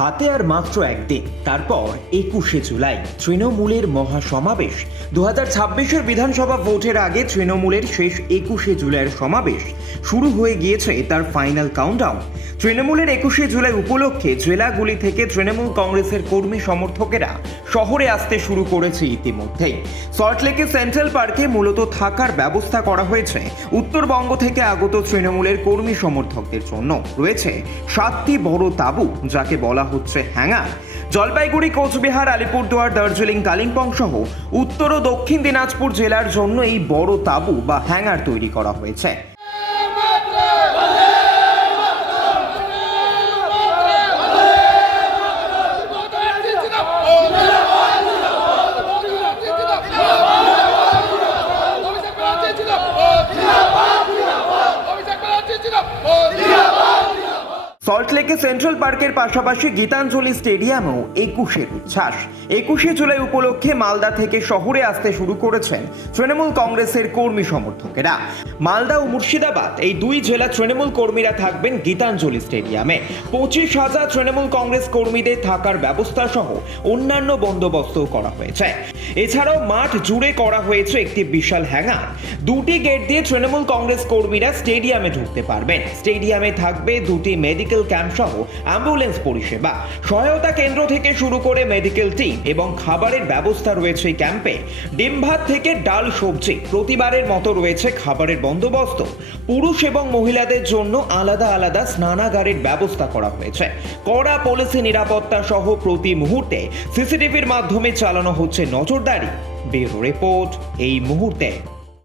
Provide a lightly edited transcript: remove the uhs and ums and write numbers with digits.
হাতে আর মাত্র একদিন, তারপর 21শে জুলাই তৃণমূলের মহাসমাবেশ। 2026-এর বিধানসভা ভোটের আগে তৃণমূলের শেষ 21শে জুলাইয়ের সমাবেশ শুরু হয়ে গিয়েছে তার ফাইনাল কাউন্টডাউন। তৃণমূলের 21শে জুলাই উপলক্ষে জেলাগুলি থেকে তৃণমূল কংগ্রেসের কর্মী সমর্থকেরা শহরে আসতে শুরু করেছে ইতিমধ্যেই। সল্টলেকের সেন্ট্রাল পার্কে মূলত থাকার ব্যবস্থা করা হয়েছে উত্তরবঙ্গ থেকে আগত তৃণমূলের কর্মী সমর্থকদের জন্য। রয়েছে 7টি বড় তাঁবু, যাকে বলা হচ্ছে হ্যাঙ্গার। জলপাইগুড়ি, কোচবিহার, আলিপুরদুয়ার, দার্জিলিং, কালিম্পং সহ উত্তর ও দক্ষিণ দিনাজপুর জেলার জন্য এই বড় তাঁবু বা হ্যাঙ্গার তৈরি করা হয়েছে। সল্টলেকে সেন্ট্রাল পার্কের পাশাপাশি গীতাঞ্জলি স্টেডিয়ামেও 21শে উচ্ছ্বাস। 21শে জুলাই উপলক্ষে মালদা থেকে শহরে আসতে শুরু করেছেন তৃণমূল কংগ্রেসের কর্মী সমর্থকেরা। মালদা ও মুর্শিদাবাদ এই দুই জেলা তৃণমূল কর্মীরা থাকবেন গীতাঞ্জলি স্টেডিয়ামে। 25,000 তৃণমূল কংগ্রেস কর্মীদের থাকার ব্যবস্থা সহ অন্যান্য বন্দোবস্ত করা হয়েছে। এছাড়াও মাঠ জুড়ে করা হয়েছে একটি বিশাল হ্যাঙ্গার। দুটি গেট দিয়ে তৃণমূল কংগ্রেস কর্মীরা স্টেডিয়ামে ঢুকতে পারবেন। স্টেডিয়ামে থাকবে দুটি মেডিকেল ক্যাম্প সহ অ্যাম্বুলেন্স পরিষেবা, সহায়তা কেন্দ্র থেকে শুরু করে মেডিকেল টিম এবং খাবারের ব্যবস্থা রয়েছে এই ক্যাম্পে। ডিম ভাত থেকে ডাল সবজি, প্রতিবারের মতো রয়েছে খাবারের বন্দোবস্ত। পুরুষ এবং মহিলাদের জন্য আলাদা আলাদা স্নানাগারের ব্যবস্থা করা হয়েছে। কড়া পুলিশি নিরাপত্তা সহ প্রতি মুহূর্তে সিসিটিভির মাধ্যমে চালানো হচ্ছে নজরদারি। ব্যুরো রিপোর্ট এই মুহূর্তে।